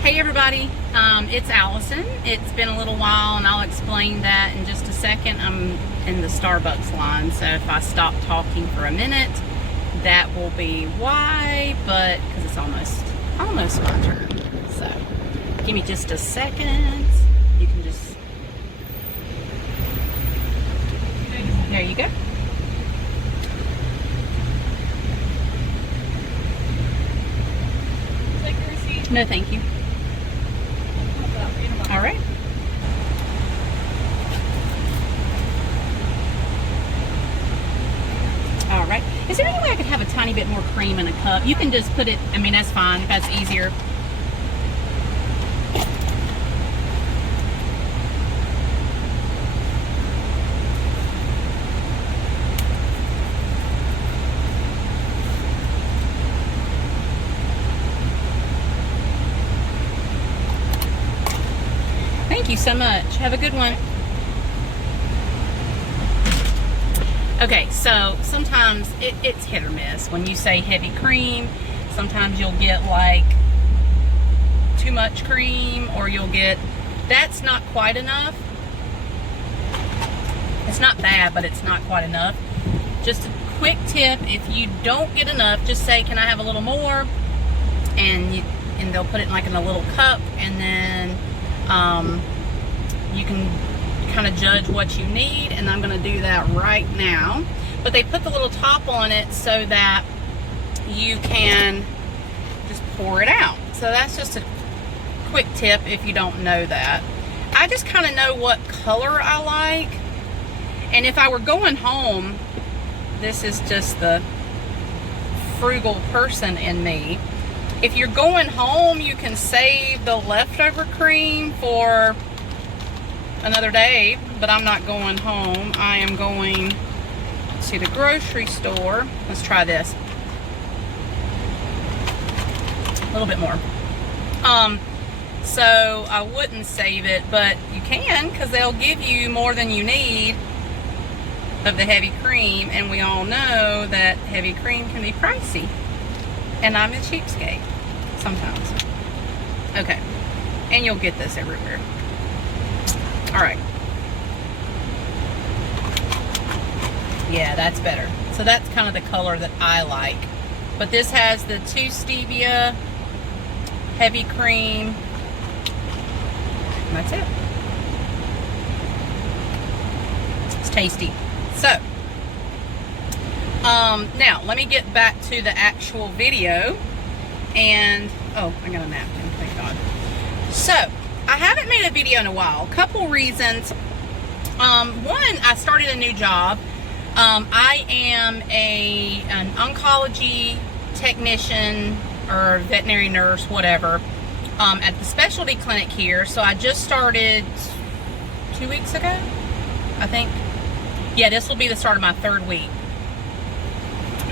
Hey everybody, it's Allison. It's been a little while and I'll explain that in just a second. I'm in the Starbucks line, so if I stop talking for a minute, that will be why, but because it's almost my turn. So give me just a second. You can just, there you go. Take your receipt. No, thank you. All right. All right. Is there any way I could have a tiny bit more cream in a cup? You can just put it, I mean, that's fine. That's easier. Thank you so much. Have a good one. Okay, so sometimes it's hit or miss. When you say heavy cream, sometimes you'll get like too much cream, or you'll get, that's not quite enough. It's not bad, but it's not quite enough. Just a quick tip, if you don't get enough, just say, can I have a little more? And they'll put it like in a little cup, and then you can kind of judge what you need, and I'm going to do that right now. But they put the little top on it so that you can just pour it out. So that's just a quick tip if you don't know that. I just kind of know what color I like, and if I were going home, this is just the frugal person in me. If you're going home, you can save the leftover cream for another day, but I'm not going home. I am going to the grocery store. Let's try this. A little bit more. So I wouldn't save it, but you can, because they'll give you more than you need of the heavy cream, and we all know that heavy cream can be pricey. And I'm a cheapskate sometimes. Okay. And you'll get this everywhere. All right. Yeah, that's better. So that's kind of the color that I like. But this has the 2 stevia, heavy cream, and that's it. It's tasty. So, now let me get back to the actual video. And, oh, I got a napkin, thank God. So, I haven't made a video in a while. Couple reasons. One, I started a new job. I am an oncology technician or veterinary nurse, whatever, at the specialty clinic here. So I just started 2 weeks ago, I think. Yeah, this will be the start of my 3rd week.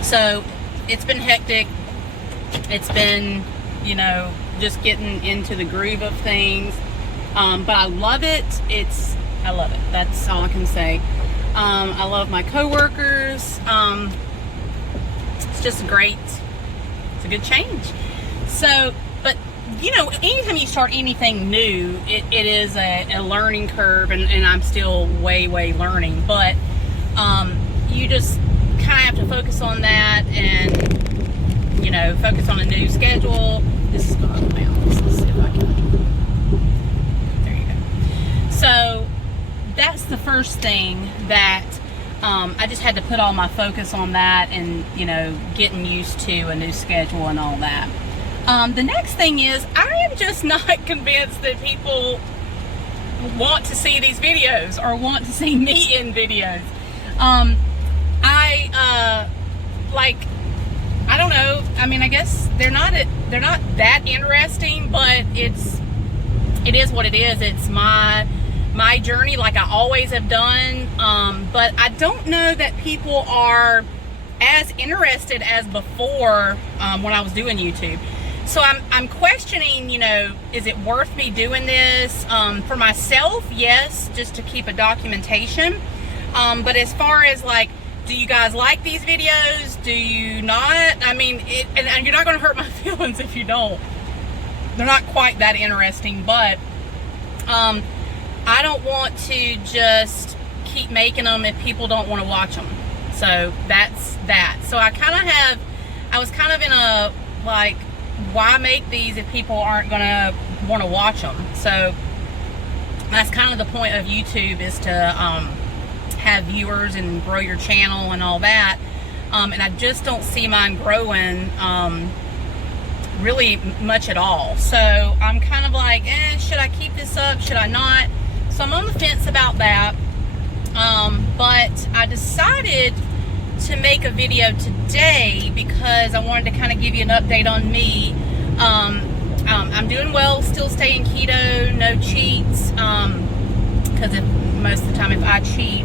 So it's been hectic. It's been, you know, just getting into the groove of things. But I love it. I love it. That's all I can say. I love my coworkers. It's just great. It's a good change. So, but you know, anytime you start anything new, it is a learning curve, and I'm still way learning. But you just kind of have to focus on that, and you know, focus on a new schedule. This is going to balance. Let's see if I can. There you go. So that's the first thing that I just had to put all my focus on that, and you know, getting used to a new schedule and all that. The next thing is, I am just not convinced that people want to see these videos or want to see me in videos. I don't know. I mean, I guess they're not that interesting, but it is what it is. It's my journey, like I always have done. But I don't know that people are as interested as before when I was doing YouTube. So I'm questioning, you know, is it worth me doing this? For myself, yes, just to keep a documentation. But as far as like, do you guys like these videos? Do you not? I mean, and you're not going to hurt my feelings if you don't. they're not quite that interesting, but I don't want to just keep making them if people don't want to watch them. So that's that. So I was kind of in a, like, why make these if people aren't gonna want to watch them? So that's kind of the point of YouTube, is to have viewers and grow your channel and all that. And I just don't see mine growing really much at all. So I'm kind of like, should I keep this up? Should I not? So I'm on the fence about that. But I decided to make a video today because I wanted to kind of give you an update on me. I'm doing well, still staying keto, no cheats, because most of the time if I cheat,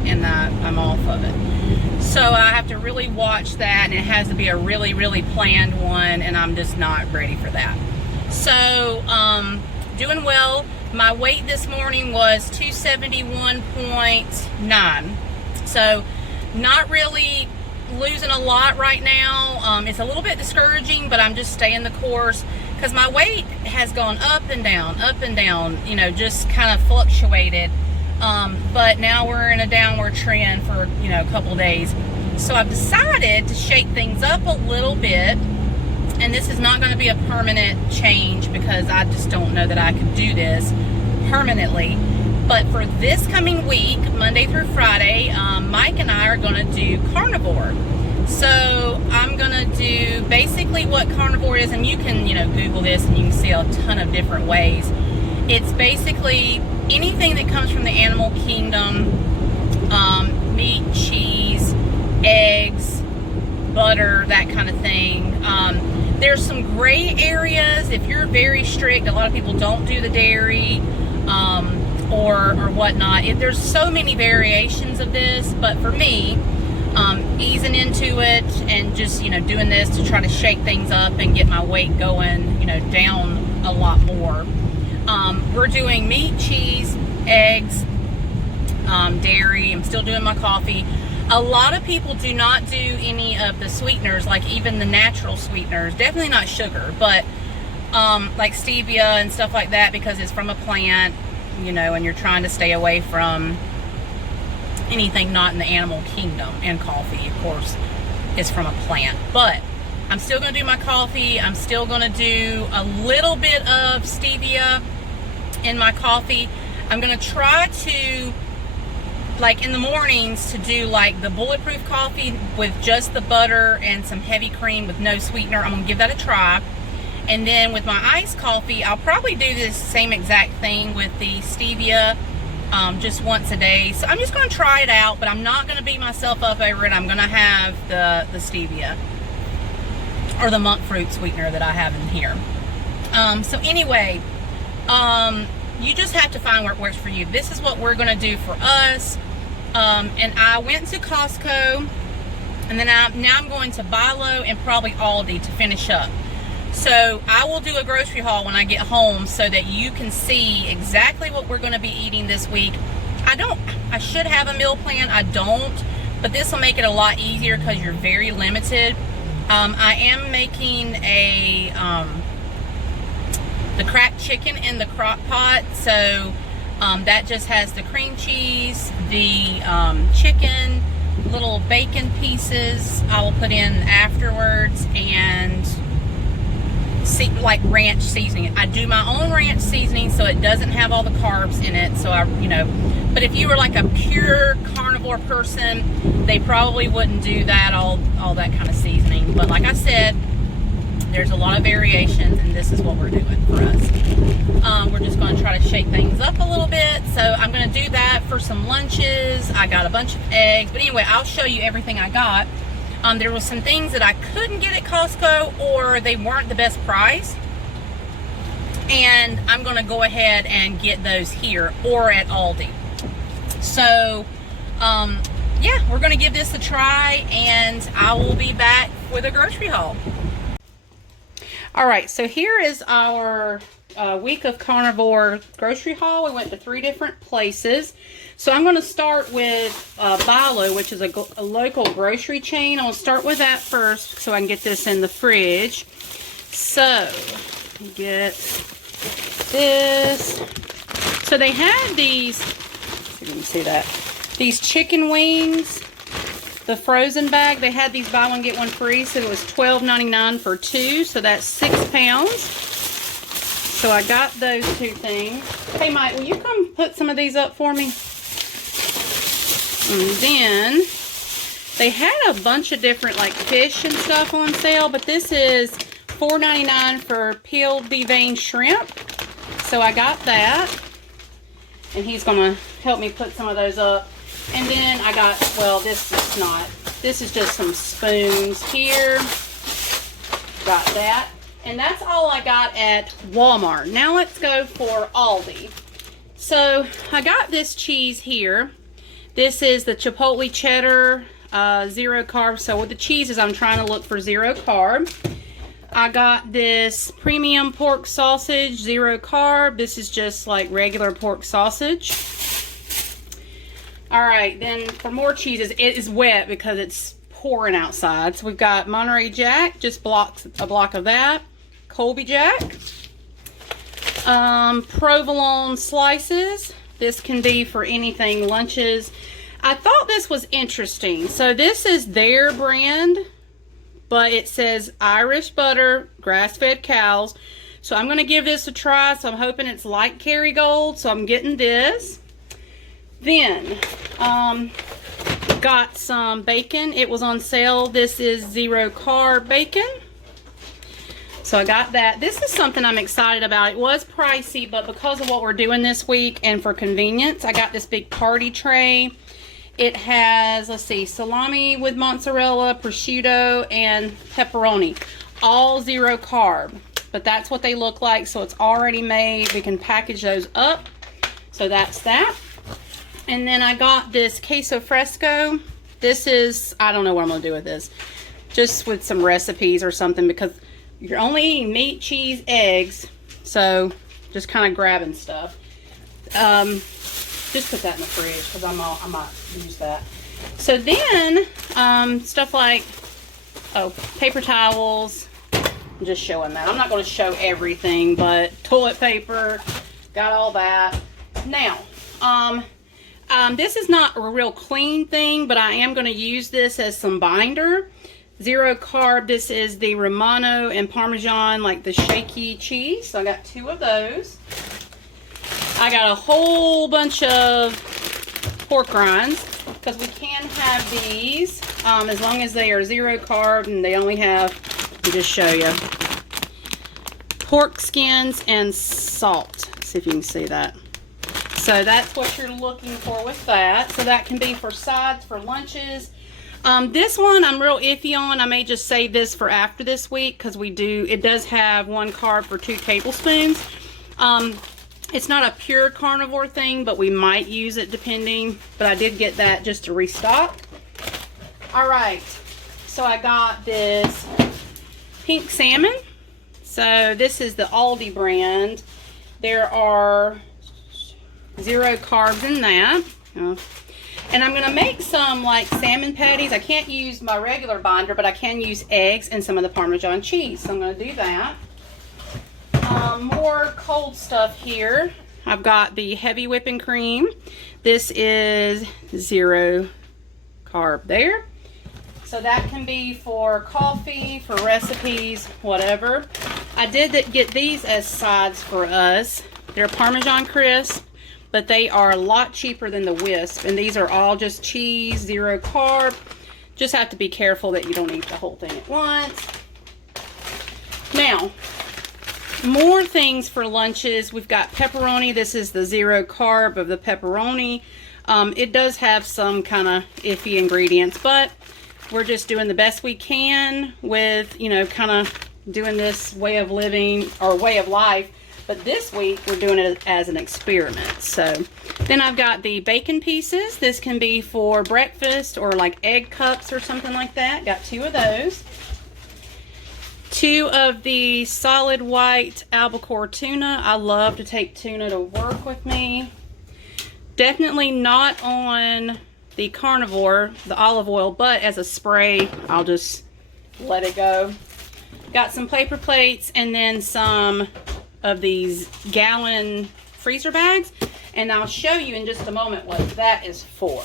and I'm off of it. So I have to really watch that, and it has to be a really, really planned one, and I'm just not ready for that. So, doing well. My weight this morning was 271.9. So, not really losing a lot right now. It's a little bit discouraging, but I'm just staying the course because my weight has gone up and down, you know, just kind of fluctuated. But now we're in a downward trend for, you know, a couple days. So I've decided to shake things up a little bit, and this is not going to be a permanent change because I just don't know that I could do this permanently. But for this coming week, Monday through Friday, Mike and I are going to do Carnivore. So I'm going to do basically what Carnivore is, and you can, you know, Google this and you can see a ton of different ways. It's basically anything that comes from the animal kingdom, meat, cheese, eggs, butter, that kind of thing. There's some gray areas. If you're very strict, a lot of people don't do the dairy, or whatnot. There's so many variations of this, but for me, easing into it and just, you know, doing this to try to shake things up and get my weight going, you know, down a lot more. We're doing meat, cheese, eggs, dairy. I'm still doing my coffee. A lot of people do not do any of the sweeteners, like even the natural sweeteners. Definitely not sugar, but like stevia and stuff like that, because it's from a plant, you know, and you're trying to stay away from anything not in the animal kingdom. And coffee, of course, is from a plant. But I'm still going to do my coffee. I'm still going to do a little bit of stevia in my coffee. I'm going to try to, like in the mornings, to do like the bulletproof coffee with just the butter and some heavy cream with no sweetener. I'm going to give that a try. And then with my iced coffee, I'll probably do this same exact thing with the stevia, just once a day. So I'm just going to try it out, but I'm not going to beat myself up over it. I'm going to have the stevia, or the monk fruit sweetener that I have in here. So anyway, you just have to find where it works for you. This is what we're going to do for us. And I went to Costco, and then now I'm going to Bilo and probably Aldi to finish up. So I will do a grocery haul when I get home so that you can see exactly what we're going to be eating this week. I should have a meal plan. I don't, but this will make it a lot easier because you're very limited. I am making the cracked chicken in the crock pot. So that just has the cream cheese, the chicken, little bacon pieces I will put in afterwards, and like ranch seasoning. I do my own ranch seasoning so it doesn't have all the carbs in it. So but if you were like a pure carnivore person, they probably wouldn't do that, all that kind of seasoning. But like I said, there's a lot of variations, and this is what we're doing for us. We're just going to try to shake things up a little bit. So I'm going to do that for some lunches. I got a bunch of eggs, but anyway, I'll show you everything I got. There was some things that I couldn't get at Costco, or they weren't the best price, and I'm going to go ahead and get those here or at Aldi. So yeah, we're going to give this a try, and I will be back with a grocery haul. All right, so here is our week of carnivore grocery haul. We went to 3 different places. So I'm going to start with Bilo, which is a local grocery chain. I'll start with that first so I can get this in the fridge. So get this. So they had these, let's see if you can see that, these chicken wings, the frozen bag. They had these buy one get one free, so it was $12.99 for 2, so that's 6 pounds. So I got those 2 things. Hey Mike, will you come put some of these up for me? And then they had a bunch of different like fish and stuff on sale, but this is $4.99 for peeled deveined shrimp. So I got that, and he's gonna help me put some of those up. And then I got, well, this is just some spoons here. Got that. And that's all I got at Walmart. Now let's go for Aldi. So I got this cheese here. This is the Chipotle cheddar, 0 carb. So with the cheeses, I'm trying to look for 0 carb. I got this premium pork sausage, 0 carb. This is just like regular pork sausage. All right, then for more cheeses, it is wet because it's pouring outside. So we've got Monterey Jack, just a block of that. Colby Jack. Provolone slices. This can be for anything, lunches. I thought this was interesting. So this is their brand, but it says Irish butter, grass-fed cows. So I'm going to give this a try. So I'm hoping it's like Kerrygold. So I'm getting this. Then, got some bacon. It was on sale. This is 0 carb bacon. So I got that. This is something I'm excited about. It was pricey, but because of what we're doing this week and for convenience, I got this big party tray. It has, let's see, salami with mozzarella, prosciutto, and pepperoni. All 0 carb. But that's what they look like, so it's already made. We can package those up. So that's that. And then I got this queso fresco. This is, I don't know what I'm going to do with this. Just with some recipes or something, because you're only eating meat, cheese, eggs. So just kind of grabbing stuff. Just put that in the fridge because I might use that. So then, stuff like, paper towels. I'm just showing that. I'm not going to show everything, but toilet paper, got all that. Now, this is not a real clean thing, but I am going to use this as some binder. 0 carb. This is the Romano and Parmesan, like the shaky cheese. So I got 2 of those. I got a whole bunch of pork rinds because we can have these as long as they are 0 carb and they only have, let me just show you, pork skins and salt. Let's see if you can see that. So that's what you're looking for with that. So that can be for sides, for lunches. This one I'm real iffy on. I may just save this for after this week because it does have 1 carb for 2 tablespoons. It's not a pure carnivore thing, but we might use it depending. But I did get that just to restock. All right, so I got this pink salmon. So this is the Aldi brand. There are 0 carbs in that. And I'm going to make some like salmon patties. I can't use my regular binder, but I can use eggs and some of the Parmesan cheese. So I'm going to do that. More cold stuff here. I've got the heavy whipping cream. This is 0 carb there. So that can be for coffee, for recipes, whatever. I did get these as sides for us. They're Parmesan crisp, but they are a lot cheaper than the Wisp. And these are all just cheese, 0 carb. Just have to be careful that you don't eat the whole thing at once. Now, more things for lunches. We've got pepperoni. This is the 0 carb of the pepperoni. It does have some kind of iffy ingredients, but we're just doing the best we can with, you know, kind of doing this way of living or way of life. But this week we're doing it as an experiment. So then I've got the bacon pieces. This can be for breakfast or like egg cups or something like that. Got 2 of those. 2 of the solid white albacore tuna. I love to take tuna to work with me. Definitely not on the carnivore, the olive oil, but as a spray, I'll just let it go. Got some paper plates and then some of these gallon freezer bags. And I'll show you in just a moment what that is for.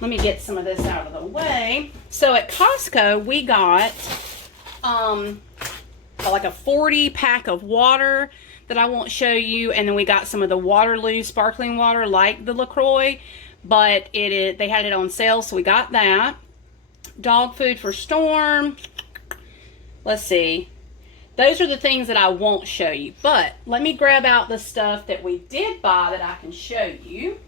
Let me get some of this out of the way. So at Costco, we got like a 40 pack of water that I won't show you. And then we got some of the Waterloo sparkling water like the LaCroix. But they had it on sale, so we got that. Dog food for Storm. Let's see. Those are the things that I won't show you. But let me grab out the stuff that we did buy that I can show you.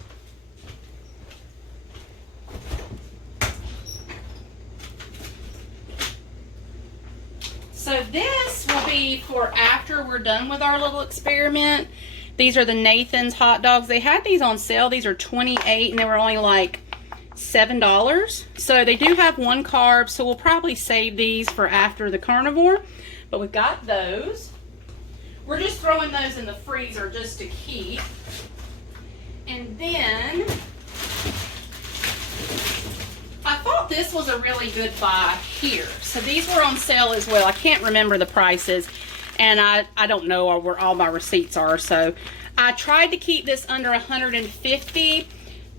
So this will be for after we're done with our little experiment. These are the Nathan's hot dogs. They had these on sale. These are $28 and they were only like $7. So they do have 1 carb, so we'll probably save these for after the carnivore. But we've got those. We're just throwing those in the freezer just to keep. And then I thought this was a really good buy here. So these were on sale as well. I can't remember the prices. And I don't know where all my receipts are. So I tried to keep this under 150.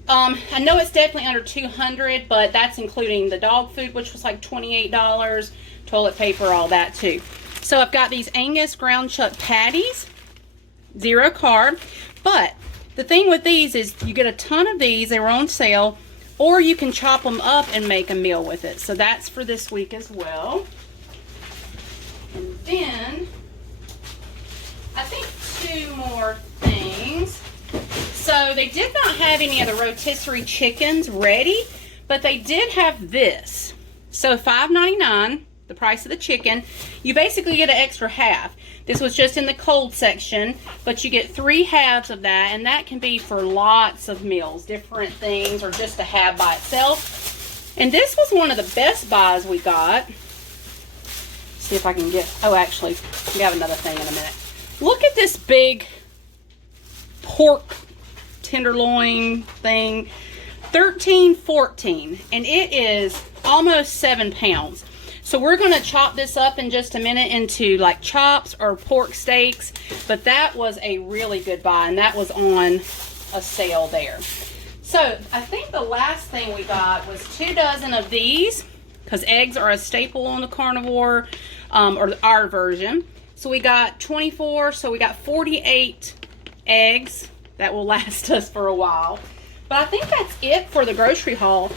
I know it's definitely under 200, but that's including the dog food, which was like $28, toilet paper, all that too. So I've got these Angus ground chuck patties, 0 carb. But the thing with these is you get a ton of these. They were on sale. Or you can chop them up and make a meal with it. So that's for this week as well. And then I think 2 more things. So they did not have any of the rotisserie chickens ready, but they did have this. So $5.99, the price of the chicken. You basically get an extra half. This was just in the cold section, but you get 3 halves of that, and that can be for lots of meals, different things, or just a half by itself. And this was one of the best buys we got. See if I can get, oh, actually, we have another thing in a minute. Look at this big pork tenderloin thing, $13.14, and it is almost 7 pounds. So we're going to chop this up in just a minute into like chops or pork steaks, but that was a really good buy, and that was on a sale there. So I think the last thing we got was 2 dozen of these, because eggs are a staple on the carnivore, or our version. So we got 24, so we got 48 eggs. That will last us for a while. But I think that's it for the grocery haul.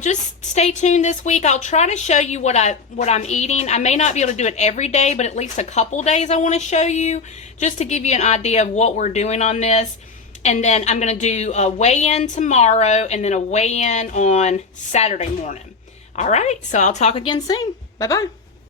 Just stay tuned this week. I'll try to show you what I'm eating. I may not be able to do it every day, but at least a couple days I want to show you, just to give you an idea of what we're doing on this. And then I'm going to do a weigh-in tomorrow and then a weigh-in on Saturday morning. All right, so I'll talk again soon. Bye-bye.